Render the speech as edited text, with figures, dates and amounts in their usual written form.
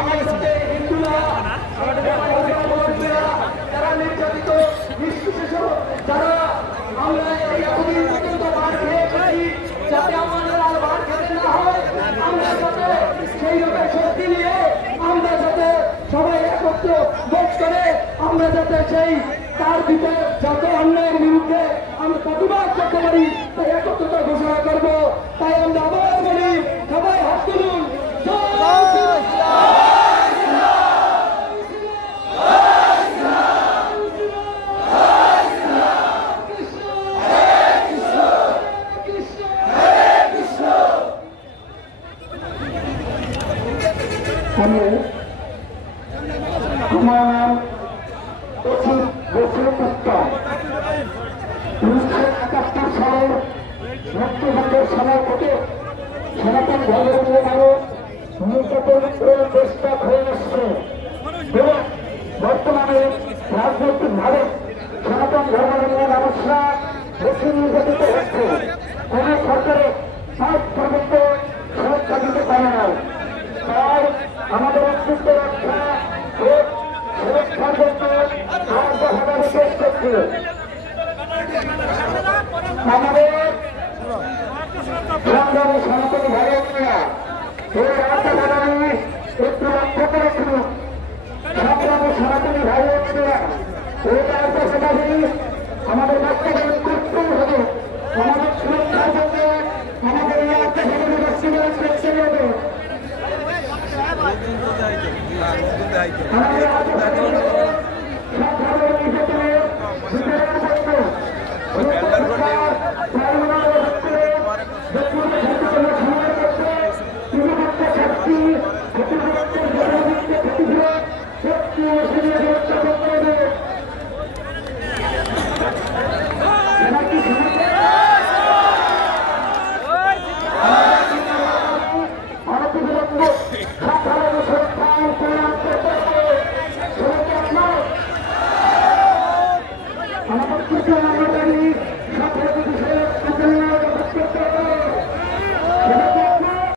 আমার সাথে হিন্দুরা যারা নির্যাতিত নিষ্পেষিত যারা আমরা এই এতদিন পর্যন্ত মার খেয়ে এসেছি যাতে আমাদের আর মার খেতে না হয় আমরা যাতে সেই রকম শক্তি নিয়ে আমরা যাতে সবাই একত্র ভোট করে আমরা যাতে সেই তার ভিতরে যত অন্যায়ের বিরুদ্ধে আমরা প্রতিবাদ করতে পারি তাই একত্রতা ঘোষণা করব। তাই আমরা আবার বলি সবাই হাত তুলুন। আমি আমার নাম সালের মুক্তিযুদ্ধের সময় থেকে সনাতন ধর্মের মানুষ নির্যাতন চেষ্টা হয়ে আসছে এবং বর্তমানে রাজনৈতিকভাবে সনাতন ধর্মের মানুষরা বেশি নির্যাতিত হচ্ছে। কোন সরকারে সব পর্যন্ত সুরক্ষা দিতে পারে না। তাই আমাদের অস্তিত্ব রক্ষা ও সুরক্ষার জন্য চেষ্টা করছে। আমাদের সংগ্রামী সনাতনী ভাইয়েরা এই রাজধানী একটু লক্ষ্য করেছিল। সংগ্রামী সনাতনী ভাইয়েরা এই রাজধানী আমাদের